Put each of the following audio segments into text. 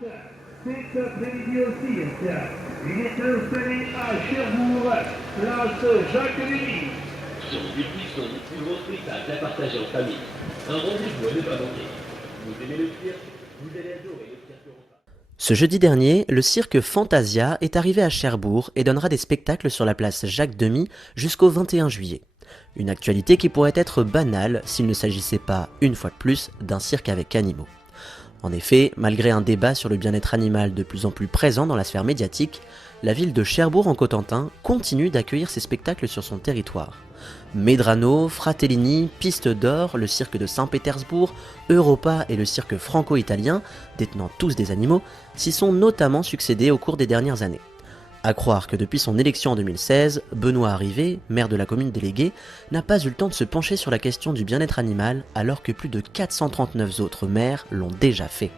Cet après-midi aussi, il est installé à Cherbourg, place Jacques-Lévy. Sur depuis son plus gros spectacle à partager en famille. Un rendez-vous à ne pas manquer. Vous aimez le cirque, vous allez adorer le cirque Europa. Ce jeudi dernier, le cirque Fantasia est arrivé à Cherbourg et donnera des spectacles sur la place Jacques-Demy jusqu'au 21 juillet. Une actualité qui pourrait être banale s'il ne s'agissait pas, une fois de plus, d'un cirque avec animaux. En effet, malgré un débat sur le bien-être animal de plus en plus présent dans la sphère médiatique, la ville de Cherbourg en Cotentin continue d'accueillir ces spectacles sur son territoire. Medrano, Fratellini, Piste d'Or, le cirque de Saint-Pétersbourg, Europa et le cirque franco-italien, détenant tous des animaux, s'y sont notamment succédés au cours des dernières années. À croire que depuis son élection en 2016, Benoît Arrivé, maire de la commune déléguée, n'a pas eu le temps de se pencher sur la question du bien-être animal alors que plus de 439 autres maires l'ont déjà fait.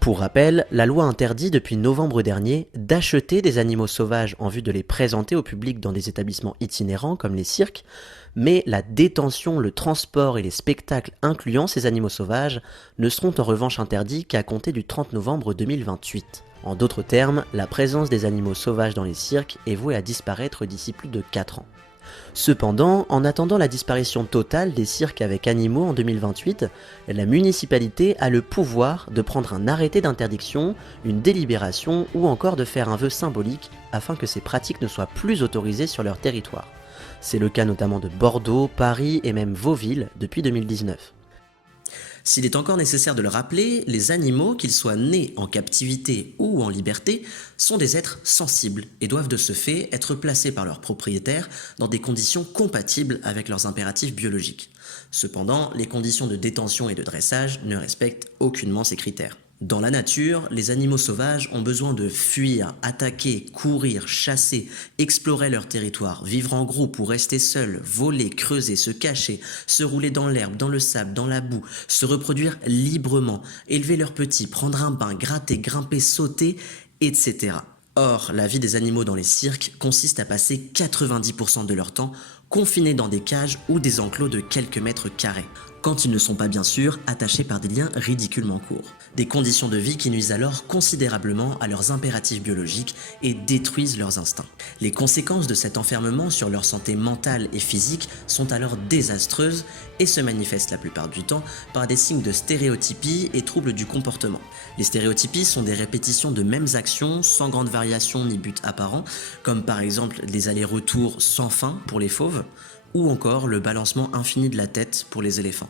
Pour rappel, la loi interdit depuis novembre dernier d'acheter des animaux sauvages en vue de les présenter au public dans des établissements itinérants comme les cirques, mais la détention, le transport et les spectacles incluant ces animaux sauvages ne seront en revanche interdits qu'à compter du 30 novembre 2028. En d'autres termes, la présence des animaux sauvages dans les cirques est vouée à disparaître d'ici plus de 4 ans. Cependant, en attendant la disparition totale des cirques avec animaux en 2028, la municipalité a le pouvoir de prendre un arrêté d'interdiction, une délibération ou encore de faire un vœu symbolique afin que ces pratiques ne soient plus autorisées sur leur territoire. C'est le cas notamment de Bordeaux, Paris et même Vauville depuis 2019. S'il est encore nécessaire de le rappeler, les animaux, qu'ils soient nés en captivité ou en liberté, sont des êtres sensibles et doivent de ce fait être placés par leurs propriétaires dans des conditions compatibles avec leurs impératifs biologiques. Cependant, les conditions de détention et de dressage ne respectent aucunement ces critères. Dans la nature, les animaux sauvages ont besoin de fuir, attaquer, courir, chasser, explorer leur territoire, vivre en groupe ou rester seuls, voler, creuser, se cacher, se rouler dans l'herbe, dans le sable, dans la boue, se reproduire librement, élever leurs petits, prendre un bain, gratter, grimper, sauter, etc. Or, la vie des animaux dans les cirques consiste à passer 90% de leur temps confinés dans des cages ou des enclos de quelques mètres carrés, quand ils ne sont pas bien sûr attachés par des liens ridiculement courts. Des conditions de vie qui nuisent alors considérablement à leurs impératifs biologiques et détruisent leurs instincts. Les conséquences de cet enfermement sur leur santé mentale et physique sont alors désastreuses et se manifestent la plupart du temps par des signes de stéréotypie et troubles du comportement. Les stéréotypies sont des répétitions de mêmes actions sans grande variation ni but apparent, comme par exemple des allers-retours sans fin pour les fauves, ou encore le balancement infini de la tête pour les éléphants.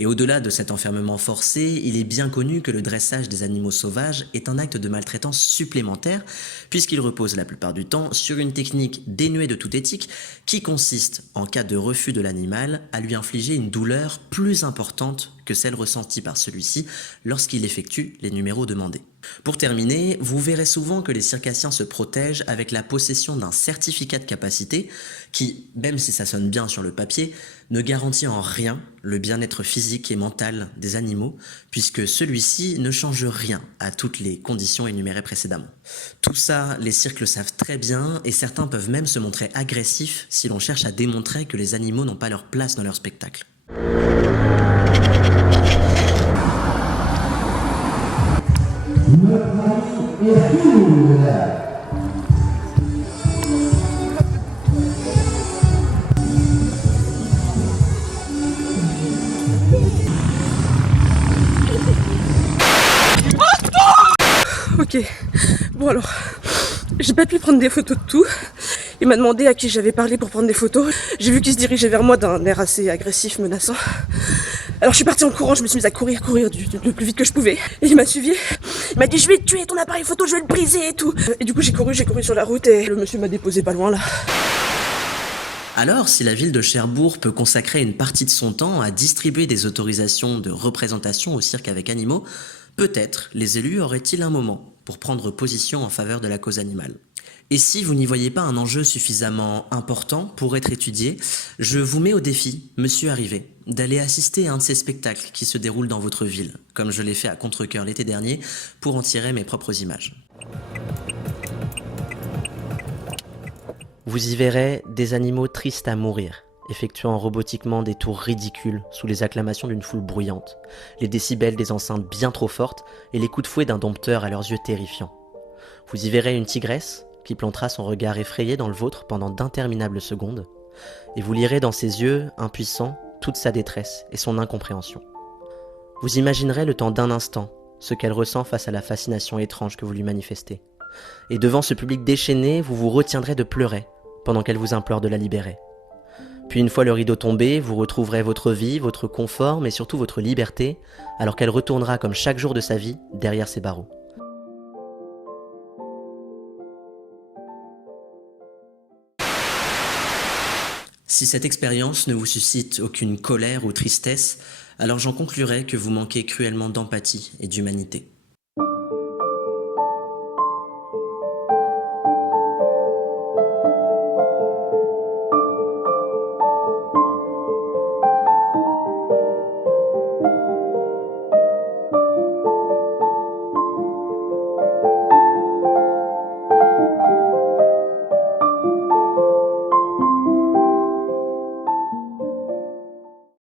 Et au-delà de cet enfermement forcé, il est bien connu que le dressage des animaux sauvages est un acte de maltraitance supplémentaire, puisqu'il repose la plupart du temps sur une technique dénuée de toute éthique qui consiste, en cas de refus de l'animal, à lui infliger une douleur plus importante que celle ressentie par celui-ci lorsqu'il effectue les numéros demandés. Pour terminer, vous verrez souvent que les circassiens se protègent avec la possession d'un certificat de capacité qui, même si ça sonne bien sur le papier, ne garantit en rien le bien-être physique et mental des animaux, puisque celui-ci ne change rien à toutes les conditions énumérées précédemment. Tout ça, les cirques le savent très bien, et certains peuvent même se montrer agressifs si l'on cherche à démontrer que les animaux n'ont pas leur place dans leur spectacle. Ok, bon alors, j'ai pas pu prendre des photos de tout. Il m'a demandé à qui j'avais parlé pour prendre des photos. J'ai vu qu'il se dirigeait vers moi d'un air assez agressif, menaçant. Alors je suis partie en courant, je me suis mise à courir le plus vite que je pouvais. Et il m'a suivi. Il m'a dit je vais te tuer ton appareil photo, je vais le briser et tout. Et du coup j'ai couru sur la route et le monsieur m'a déposé pas loin là. Alors, si la ville de Cherbourg peut consacrer une partie de son temps à distribuer des autorisations de représentation au cirque avec animaux, peut-être les élus auraient-ils un moment pour prendre position en faveur de la cause animale. Et si vous n'y voyez pas un enjeu suffisamment important pour être étudié, je vous mets au défi, monsieur Arrivé, d'aller assister à un de ces spectacles qui se déroulent dans votre ville, comme je l'ai fait à Contrecœur l'été dernier, pour en tirer mes propres images. Vous y verrez des animaux tristes à mourir, effectuant robotiquement des tours ridicules sous les acclamations d'une foule bruyante, les décibels des enceintes bien trop fortes et les coups de fouet d'un dompteur à leurs yeux terrifiants. Vous y verrez une tigresse qui plantera son regard effrayé dans le vôtre pendant d'interminables secondes, et vous lirez dans ses yeux, impuissants, toute sa détresse et son incompréhension. Vous imaginerez le temps d'un instant ce qu'elle ressent face à la fascination étrange que vous lui manifestez. Et devant ce public déchaîné, vous vous retiendrez de pleurer pendant qu'elle vous implore de la libérer. Puis une fois le rideau tombé, vous retrouverez votre vie, votre confort, mais surtout votre liberté, alors qu'elle retournera comme chaque jour de sa vie derrière ses barreaux. Si cette expérience ne vous suscite aucune colère ou tristesse, alors j'en conclurai que vous manquez cruellement d'empathie et d'humanité.